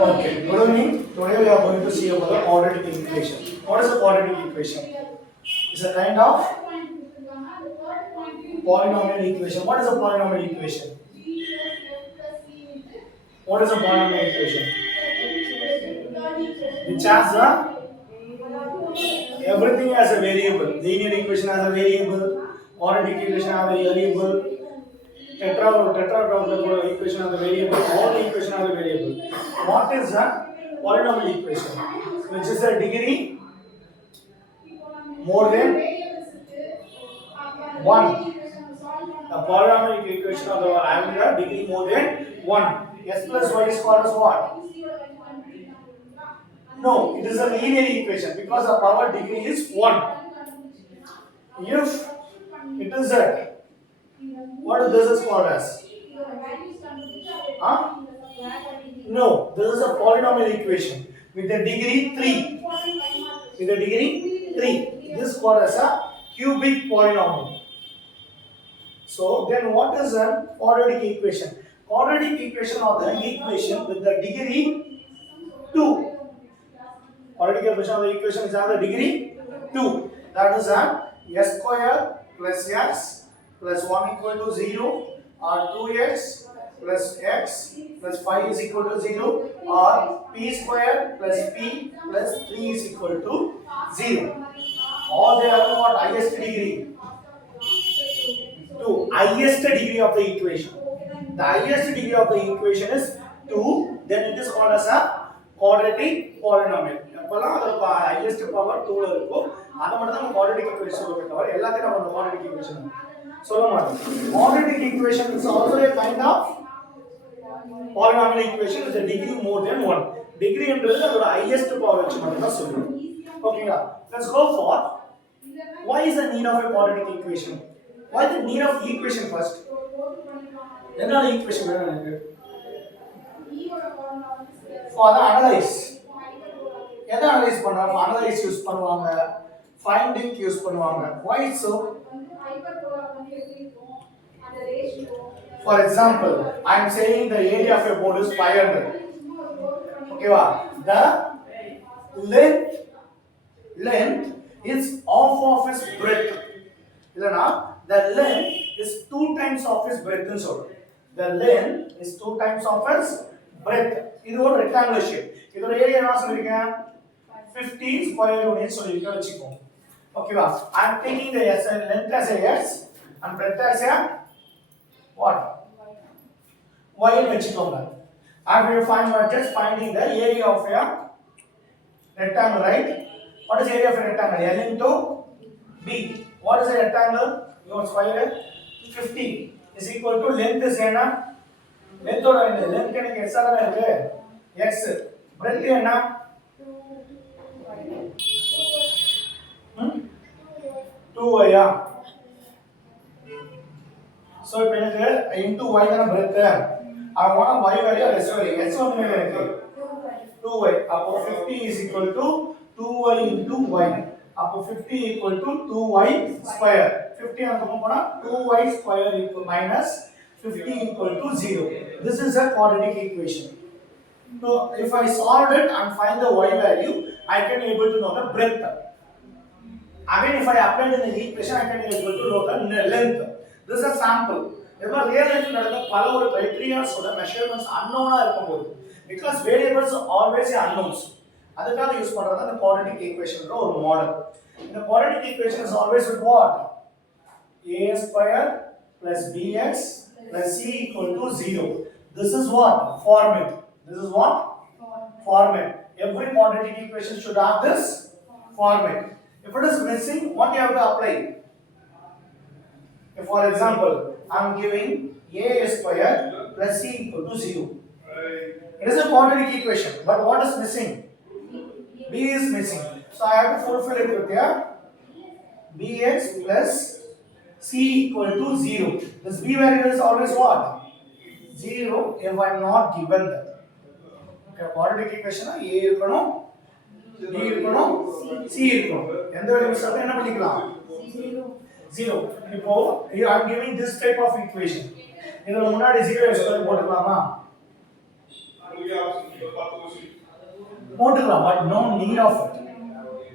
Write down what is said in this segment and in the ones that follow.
Okay, good evening. Today we are going to see about the quadratic equation. What is a quadratic equation? It's a kind of polynomial equation. What is a polynomial equation? What is a polynomial equation? Which has everything as a variable. Linear equation has a variable. Quadratic equation has a variable. Tetrahedral equation has a variable. All the equation has a variable. What is a polynomial equation? Which is a degree more than 1. The polynomial equation of the having a degree more than 1. S plus y is called as what? No, it is a linear equation because the power degree is 1. If it is a, what is this is called as? Huh? No, this is a polynomial equation with a degree 3. With a degree 3. This is called as a cubic polynomial. So then what is a quadratic equation? Quadratic equation or the equation with the degree 2. Quadratic equation of the equation is the degree 2. That is a s square plus x plus 1 equal to 0 or 2x plus x plus 5 is equal to 0 or p square plus p plus 3 is equal to 0. All they are what highest degree? To highest degree of the equation. The highest degree of the equation is 2, then it is called as a quadratic polynomial. அப்பலாம் அது highest power 2 ல இருக்கும். அத மட்டும் தான் quadratic equation சொல்லுவோம் தவிர எல்லாத்தையும் நம்ம quadratic equation சொல்ல மாட்டோம். Quadratic equation is also a kind of polynomial equation with a degree more than 1. Degree என்றது அதோட highest power வச்சு மட்டும் தான் சொல்லுவோம். ஓகேங்களா? Let's go for why is the need of a quadratic equation? Why the need of equation first? என்ன equation வேணும் எனக்கு? For the analyze. எதை analyze பண்றாங்க? Analyze யூஸ் பண்ணுவாங்க. Finding யூஸ் பண்ணுவாங்க. Why so? For example, I am saying the area of a board is 500. Okay va? The length is half of its breadth. இல்லனா the length is 2 times of its breadth னு சொல்றோம். The length is 2 times of its breadth. இது ஒரு rectangular shape. இதோட area என்ன சொல்லிருக்கேன்? 50 square units சொல்லிருக்கேன் வெச்சுக்கோங்க. ஓகேவா? I am taking the length as a x and breadth as a what? Y னு வெச்சுக்கோங்க. I will find just finding the area of a rectangle, right? What is the area of a rectangle? L into B. What is the rectangle? Your square 50 is equal to length is என்ன? Length ஓட என்ன? Length எனக்கு x ஆ தான இருக்கு. X. Breadth என்ன? 2y ஆ? So இப்போ எனக்கு into y தான breadth. I want y value or s value. S value எனக்கு 2y. அப்போ 50 is equal to 2y into y. அப்போ 50 equal to 2y square. 50 அந்த பக்கம் போனா 2y square equal minus 50 equal to 0. This is a quadratic equation. So if I solve it and find the y value, I can able to know the breadth. Again, if I apply in the equation, I can able to know the length. This is a sample. If a real life நடந்த பல ஒரு criteria ஓட measurements unknown ஆ இருக்கும்போது because variables are always unknowns. அதுக்காக use பண்றது அந்த quadratic equationன்ற ஒரு model. இந்த quadratic equation is always with what? A square plus bx plus c equal to 0. This is what? Format. This is what? Format. Every quadratic equation should have this format. If it is missing, what you have to apply? If for example, I am giving a square plus c equal to 0. It is a quadratic equation, but what is missing? B is missing. So I have to fulfill it with a bx plus c equal to 0. This b value is always what? 0 if I am not given that. Okay, quadratic equation a இருக்கணும் b இருக்கணும் c இருக்கணும். எந்த value சொல்ல என்ன பண்ணிக்கலாம்? 0. இப்போ I am giving this type of equation. இதோட முன்னாடி 0 ஸ்கொயர் போட்டுக்கலாமா? போட்டுக்கலாம், but no need of it.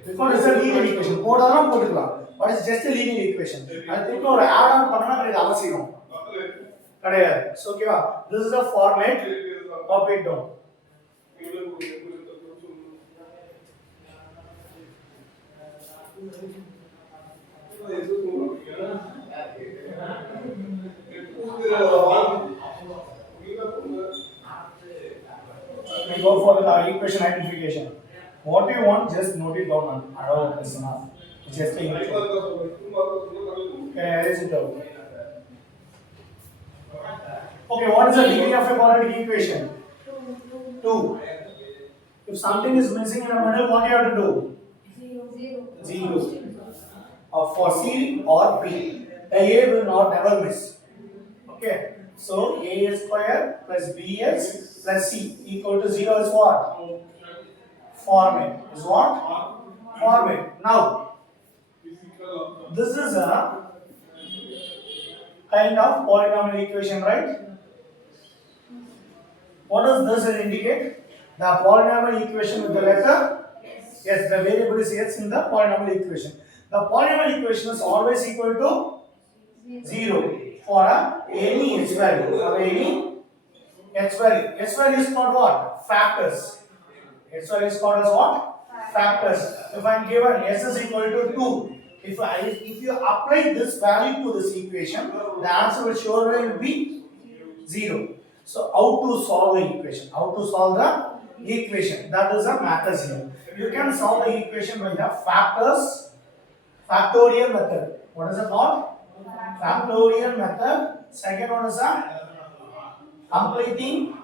Because it's a linear equation. போடாதான் போட்டுக்கலாம். But it's just a linear equation. அது திருப்பி ஒரு add on பண்ணனா இது அவசியம் கிடையாது. So ஓகேவா? This is the format. Copy it down. We go for the equation identification. What do you want? Just note it down and allow this enough. Just a okay, erase it out. Okay, what is the degree of a quadratic equation? 2. If something is missing in the middle, what do you have to do? 0. For C or B, the A will not never miss. Okay, so A square plus BS plus C equal to 0 is what? Formate. Is what? Formate. Now, this is a kind of polynomial equation, right? What does this indicate? The polynomial equation with the letter yes, the variable is yes in the polynomial equation. The polynomial equation is always equal to 0 for any h value. For any h value. H value is called what? Factors. H value is called as what? Factors. If I am given s is equal to 2, if you apply this value to this equation, the answer will surely be 0. So how to solve the equation? How to solve the equation? That is a matters here. You can solve the equation by the factorial method. What is it called? Factorial method. Second one is a completing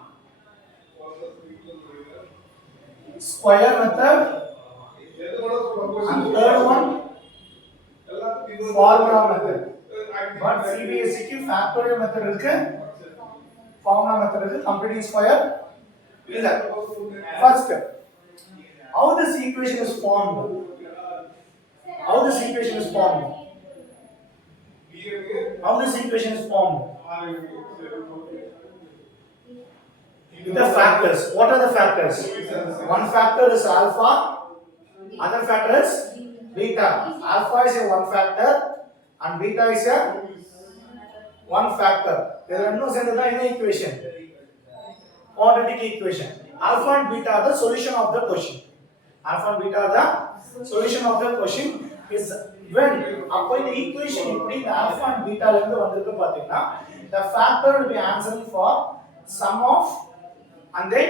square method. And third one formula method. But Cbse ki factorial method irukku, formula method irukku, completing square illa. First, how this equation is formed? How this equation is formed? How this equation is formed? With the factors. What are the factors? One factor is alpha, other factor is beta. Alpha is a one factor and beta is a one factor. There are no sense in the equation. Quadratic equation. Alpha and beta are the solution of the question. Alpha and beta are the solution of the question. Is when apply the equation இப்படி the alpha and beta ல இருந்து வந்திருக்கு பாத்தீங்கன்னா the factor will be answering for sum of and then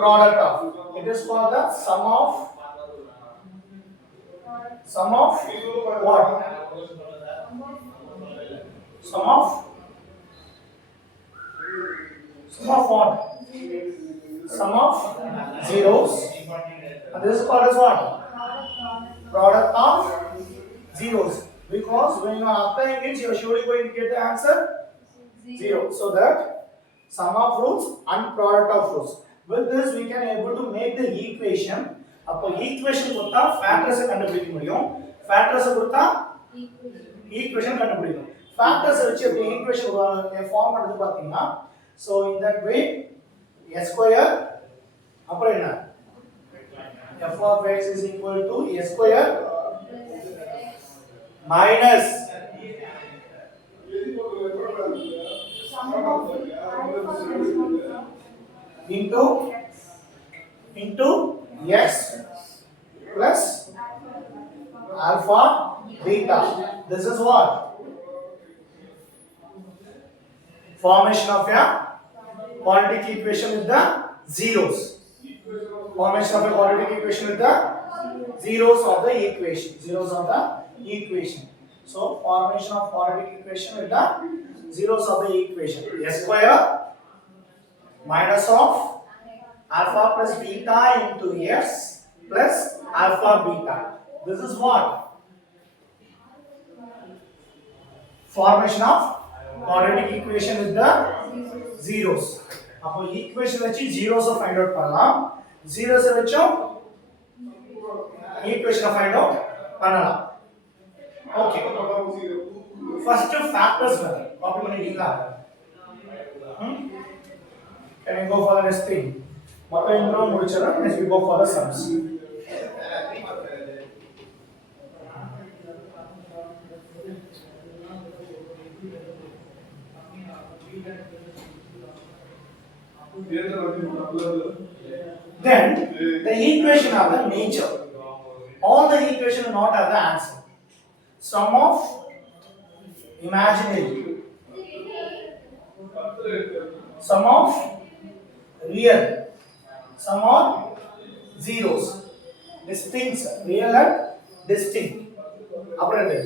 product of. It is called the sum of what? Sum of what? Sum of zeros. And this is called as what? Product of zeros. Because when you are applying it, you are surely going to get the answer 0. So that sum of roots and product of roots. With this, we can able to make the equation. அப்போ equation கொடுத்தா factors கண்டுபிடிக்க முடியும். Factors கொடுத்தா equation கண்டுபிடிக்கணும். Factors வச்சு எப்படி equation form பண்றது பாத்தீங்கன்னா, so in that way s square அப்புறம் என்ன f of x is equal to s square minus into x plus alpha beta. This is what? Formation of a quadratic equation with the zeros. Formation of a quadratic equation with the zeros of the equation. Zeros of the equation. So formation of quadratic equation with the zeros of the equation. S square minus of alpha plus beta into s plus alpha beta. This is what? Formation of quadratic equation with the zeros. அப்போ equation வச்சு zeros find out பண்ணலாம். Zeros வச்சும் equation find out பண்ணலாம். Okay, first factors copy பண்ணிட்டீங்களா? Can I go for the next thing? மொத்த intro முடிச்சோம். Next we go for the sums. Then the equation are the nature. All the equation not have the answer. Sum of imaginary, sum of real, sum of zeros, distinct, real and distinct. After that,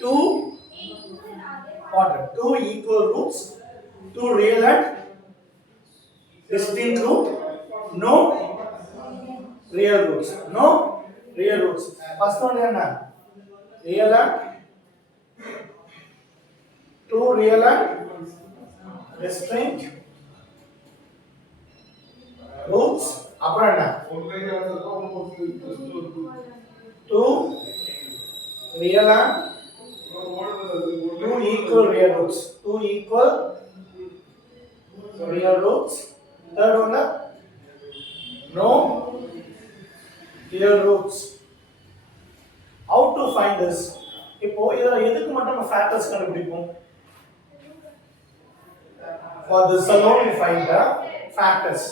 two equal roots, two real and distinct root, no real roots, no real roots. First one is real and two real and distinct roots. After that, two real and two equal real roots, two equal real roots. Third one, no real roots. How to find this? இப்போ இதல எதுக்கு மட்டும் நம்ம factors கண்டுபிடிப்போம்? For this alone we find the factors.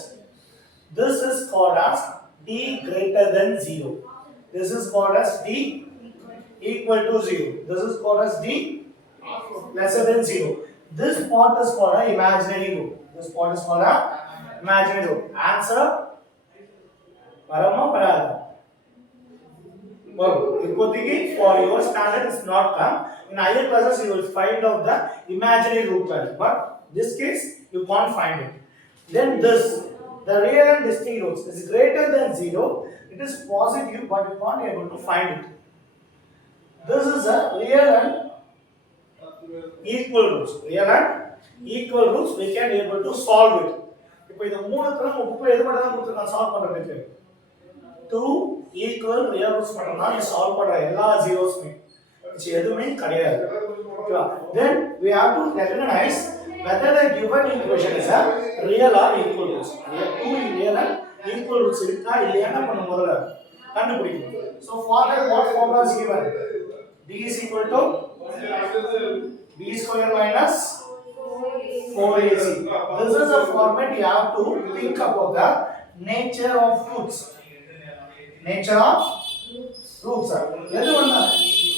This is called as d greater than 0. This is called as d equal to 0. This is called as d lesser than 0. This part is called an imaginary root. This part is called an imaginary root. Answer varama parada. Well, for your standard is not come. In higher classes you will find out the imaginary root value, but this case you can't find it. Then this, the real and distinct roots is greater than 0. It is positive, but you can't able to find it. This is a real and equal roots. Real and equal roots we can able to solve it. இப்போ இந்த மூணுத்துல உங்களுக்கு எது மட்டும் தான் கொடுத்திருக்கான் solve பண்றதுக்கு? Two equal real roots மட்டும் தான் நீ சால்வ் பண்ற எல்லா zeros-மே. இது எதுவுமே கிடையாது. ஓகேவா? Then we have to recognize whether the given equation is a real or equal roots. Two real and equal roots இருக்கா இல்லையான்னு நம்ம முதல்ல கண்டுபிடிக்கணும். So for that what formula is given? D is equal to b square minus 4ac. This is a format you have to think about the nature of roots. Nature of roots.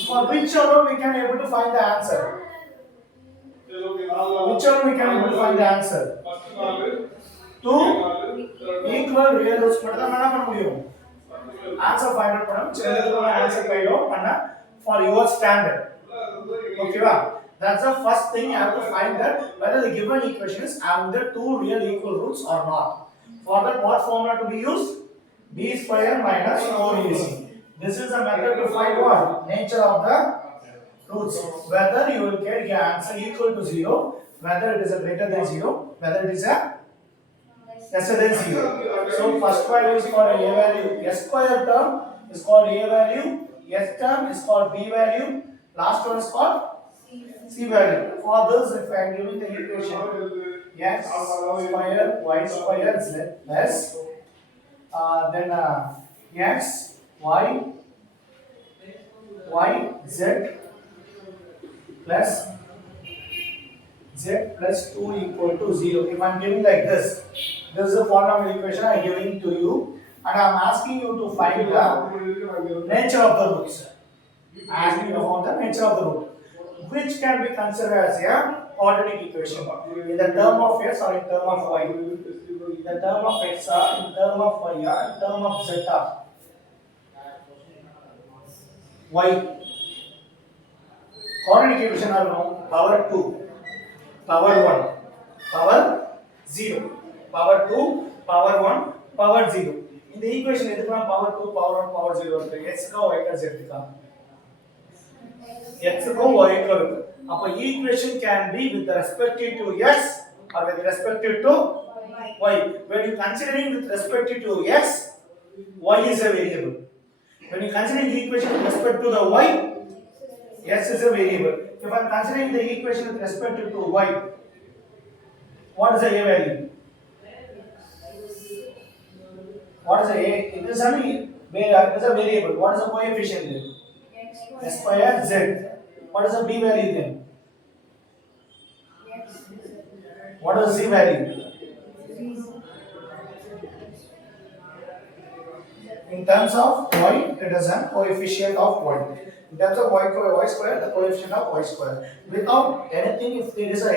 For which one we can able to find the answer? Which one we can able to find the answer? Two equal real roots மட்டும் தான் என்ன பண்ண முடியும்? Answer find out பண்ணணும். சிலதுக்கு answer find out பண்ண for your standard. Okay va? That's the first thing you have to find that whether the given equation is having the two real equal roots or not. For that what formula to be used? B square minus 4ac. This is a method to find what? Nature of the roots. Whether you will get the answer equal to 0, whether it is a greater than 0, whether it is a lesser than 0. So first value is called a value. S square term is called a value. S term is called b value. Last one is called c value. For this, if I am giving the equation x square y square z plus then x y z plus z plus 2 equal to 0. If I am giving like this is the polynomial equation I am giving to you, and I am asking you to find the nature of the roots. I am asking you to find the nature of the root, which can be considered as a quadratic equation in the term of x or in term of y. In the term of x or in term of y or in term of z or y. Quadratic equation are known power 2, power 1, power 0, power 2, power 1, power 0. In the equation எதுக்குலாம் power 2, power 1, power 0 இருக்கு? x க்கு y க்கு z க்கு. x க்கு y க்கு இருக்கு. அப்ப equation can be with respect to x or with respect to y. When you considering with respect to x, y is a variable. When you considering the equation with respect to the y, x is a variable. If I am considering the equation with respect to y, what is the a value? What is the a? It is a variable. What is the coefficient then? S square z. What is the b value then? What is the z value? In terms of y, it is a coefficient of y. In terms of y square, the coefficient of y square. Without anything, if there is a